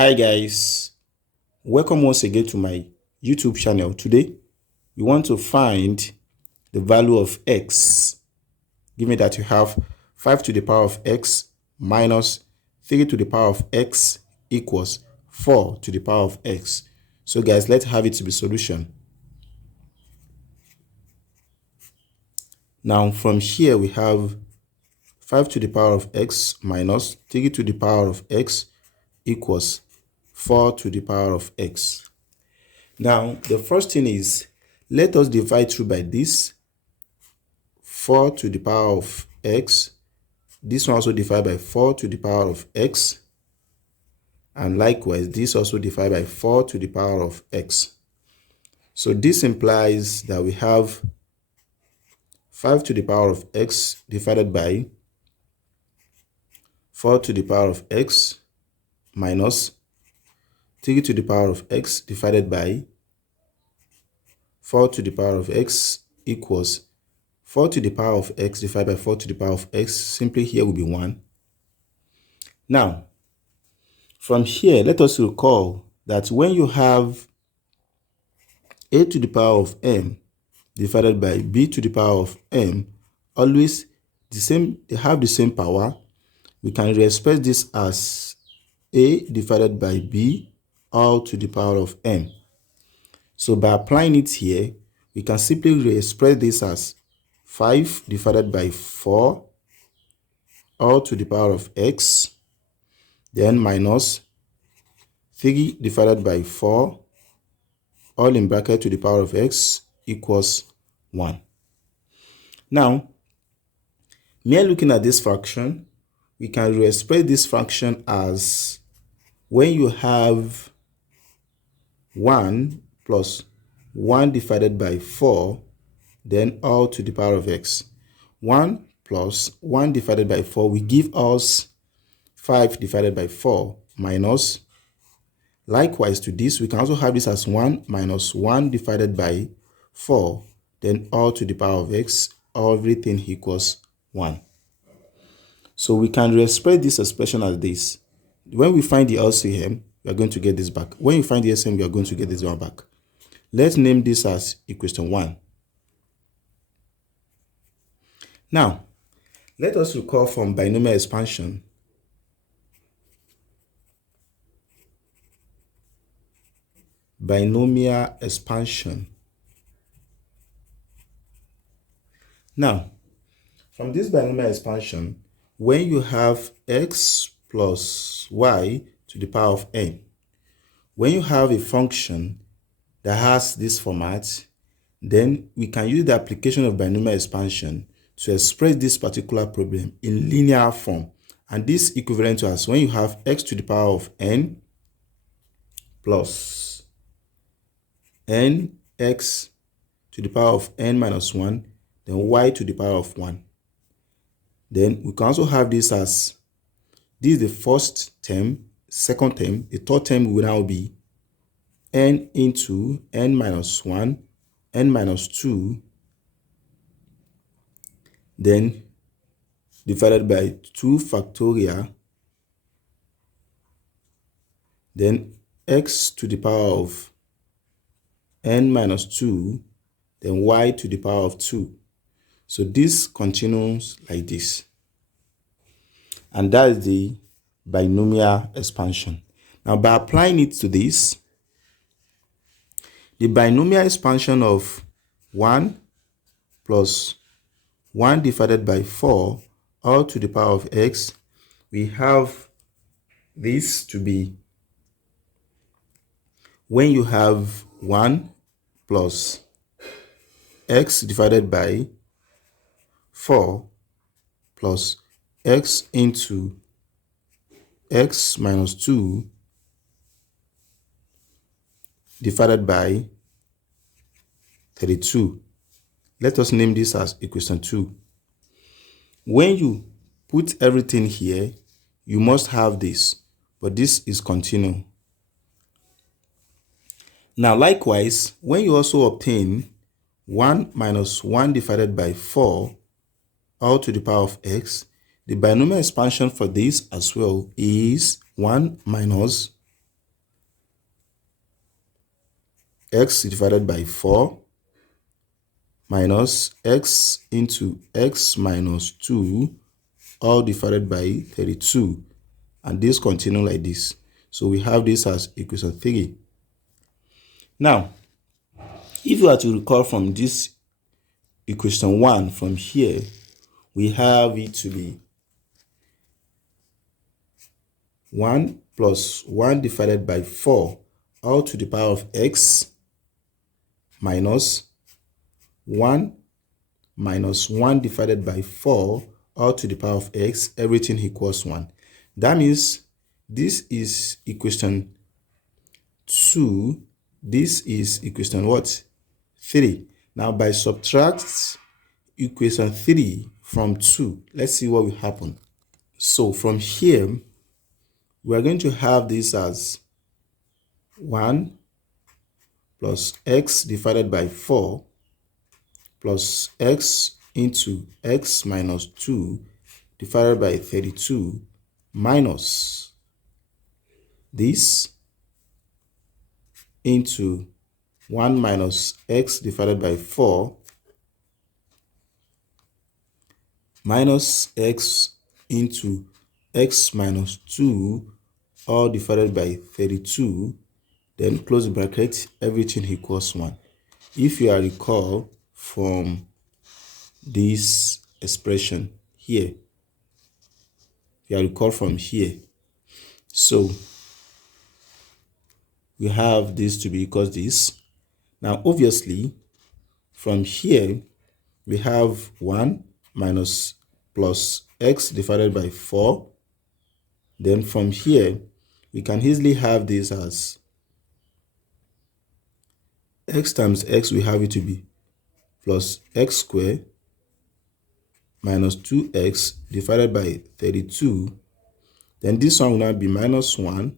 Hi guys, welcome once again to my YouTube channel. Today we want to find the value of x. Given that you have 5 to the power of x minus 3 to the power of x equals 4 to the power of x. So guys, let's have it to be solution. Now from here we have 5 to the power of x minus 3 to the power of x equals 4 to the power of x. Now, the first thing is, let us divide through by this 4 to the power of x. This one also divide by 4 to the power of x. And likewise, this also divide by 4 to the power of x. So this implies that we have 5 to the power of x divided by 4 to the power of x minus 3 to the power of x divided by 4 to the power of x equals 4 to the power of x divided by 4 to the power of x. Simply here will be 1. Now, from here, let us recall that when you have a to the power of m divided by b to the power of m, always the same, they have the same power. We can re-express this as a divided by b all to the power of m. So by applying it here, we can simply re-express this as 5 divided by 4 all to the power of x, then minus 3 divided by 4 all in bracket to the power of x equals 1. Now, mere looking at this fraction, we can re-express this fraction as when you have 1 plus 1 divided by 4, then all to the power of x. 1 plus 1 divided by 4 will give us 5 divided by 4 minus. Likewise to this, we can also have this as 1 minus 1 divided by 4, then all to the power of x, everything equals 1. So we can re-express this expression as this. When we find the LCM, we are going to get this back. When you find the LCM, we are going to get this one back. Let's name this as equation 1. Now, let us recall from binomial expansion. Binomial expansion. Now, from this binomial expansion, when you have x plus y to the power of n, when you have a function that has this format, then we can use the application of binomial expansion to express this particular problem in linear form. And this equivalent to us when you have x to the power of n plus nx to the power of n minus 1, then y to the power of 1. Then we can also have this as, this is the first term, second term, the third term will now be n into n minus 1, n minus 2, then divided by 2 factorial, then x to the power of n minus 2, then y to the power of 2. So this continues like this. And that is the binomial expansion. Now by applying it to this, the binomial expansion of 1 plus 1 divided by 4 all to the power of x, we have this to be when you have 1 plus x divided by 4 plus x into x minus 2 divided by 32. Let us name this as equation 2. When you put everything here, you must have this, but this is continuous. Now likewise, when you also obtain 1 minus 1 divided by 4 all to the power of x, the binomial expansion for this as well is 1 minus x divided by 4 minus x into x minus 2 all divided by 32, and this continue like this. So we have this as equation 3. Now, if you are to recall from this equation 1 from here, we have it to be 1 plus 1 divided by 4 all to the power of x minus 1 minus 1 divided by 4 all to the power of x, everything equals 1. That means this is equation 2, this is equation what? 3. Now by subtract equation 3 from 2, let's see what will happen. So from here, we are going to have this as 1 plus x divided by 4 plus x into x minus 2 divided by 32 minus this into 1 minus x divided by 4 minus x into x minus 2 all divided by 32, then close the bracket, everything equals 1. If you are recall from this expression here, so we have this to be equals this. Now obviously from here we have 1 minus plus x divided by 4. Then from here we can easily have this as x times x, we have it to be plus x squared minus 2x divided by 32. Then this one will now be minus 1.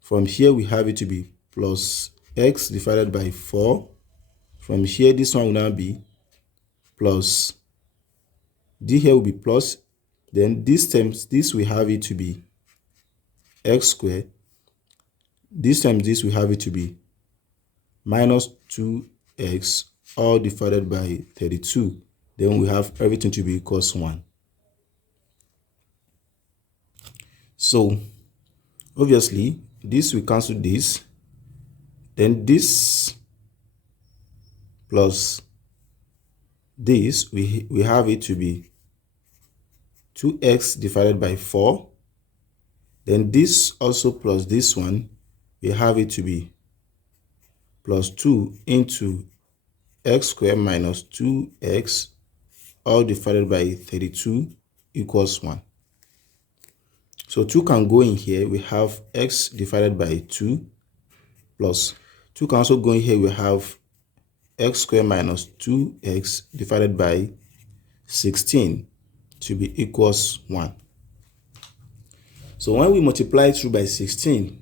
From here we have it to be plus x divided by 4. From here this one will now be plus, d here will be plus, then this times this we have it to be x squared. This times this we have it to be minus 2x all divided by 32. Then we have everything to be equals 1. So obviously this we cancel this, then this plus this we have it to be 2x divided by 4. Then this also plus this one, we have it to be plus 2 into x squared minus 2x all divided by 32 equals 1. So 2 can go in here, we have x divided by 2 plus 2 can also go in here, we have x squared minus 2x divided by 16 to be equals 1. So when we multiply through by 16,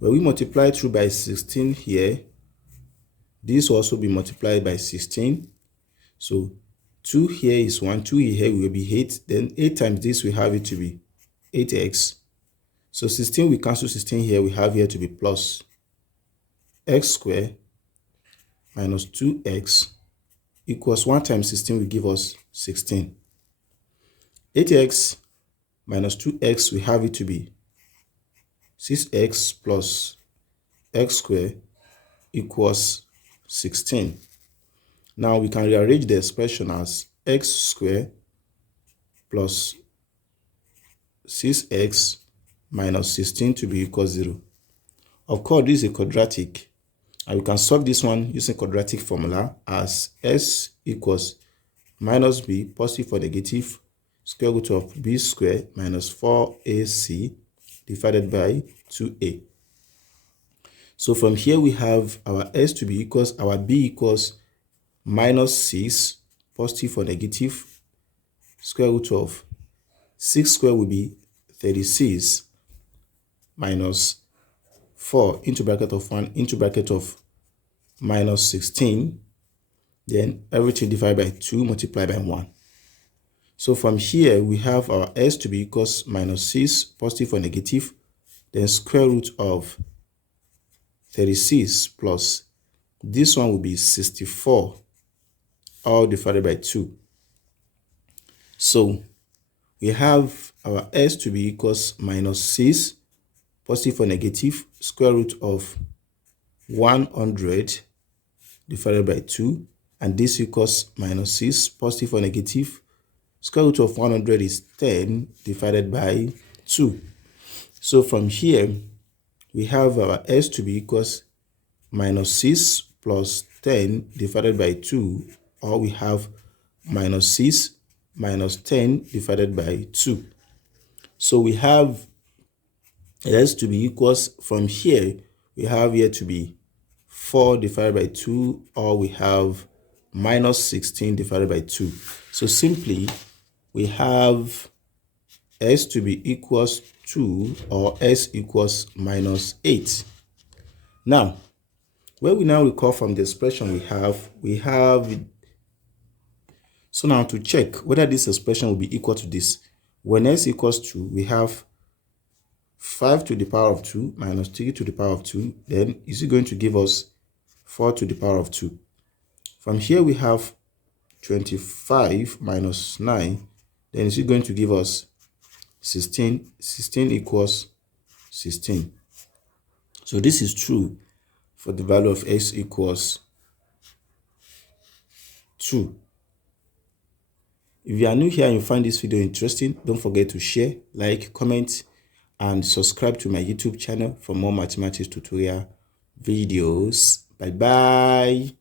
when we multiply through by 16 here, this will also be multiplied by 16. So 2 here is 1, 2 here will be 8. Then 8 times this we have it to be 8x. So 16 we cancel 16 here, we have here to be plus x squared minus 2x equals 1 times 16 will give us 16. 8x minus 2x we have it to be 6x plus x squared equals 16. Now we can rearrange the expression as x squared plus 6x minus 16 to be equal 0. Of course, this is a quadratic, and we can solve this one using quadratic formula as s equals minus b, positive or negative, square root of b squared minus 4ac divided by 2a. So from here we have our s to be equals, our b equals minus 6, positive or negative, square root of 6 square will be 36 minus 4 into bracket of 1 into bracket of minus 16. Then everything divided by 2 multiplied by 1. So from here we have our s to be equals minus 6, positive or negative, then square root of 36 plus this one will be 64 all divided by 2. So we have our s to be equals minus 6 positive or negative square root of 100 divided by 2, and this equals minus 6 positive or negative square root of 100 is 10 divided by 2. So from here we have our s to be equals minus 6 plus 10 divided by 2, or we have minus 6 minus 10 divided by 2. So we have s to be equals, from here we have here to be 4 divided by 2, or we have minus 16 divided by 2. So simply we have s to be equals 2, or s equals minus 8. Now, when we now recall from the expression we have, so now to check whether this expression will be equal to this, when s equals 2, we have 5 to the power of 2 minus 3 to the power of 2, then is it going to give us 4 to the power of 2? From here we have 25 minus 9, then is it going to give us 16? 16 equals 16. So this is true for the value of s equals 2. If you are new here and you find this video interesting, don't forget to share, like, comment, and subscribe to my YouTube channel for more mathematics tutorial videos. Bye bye.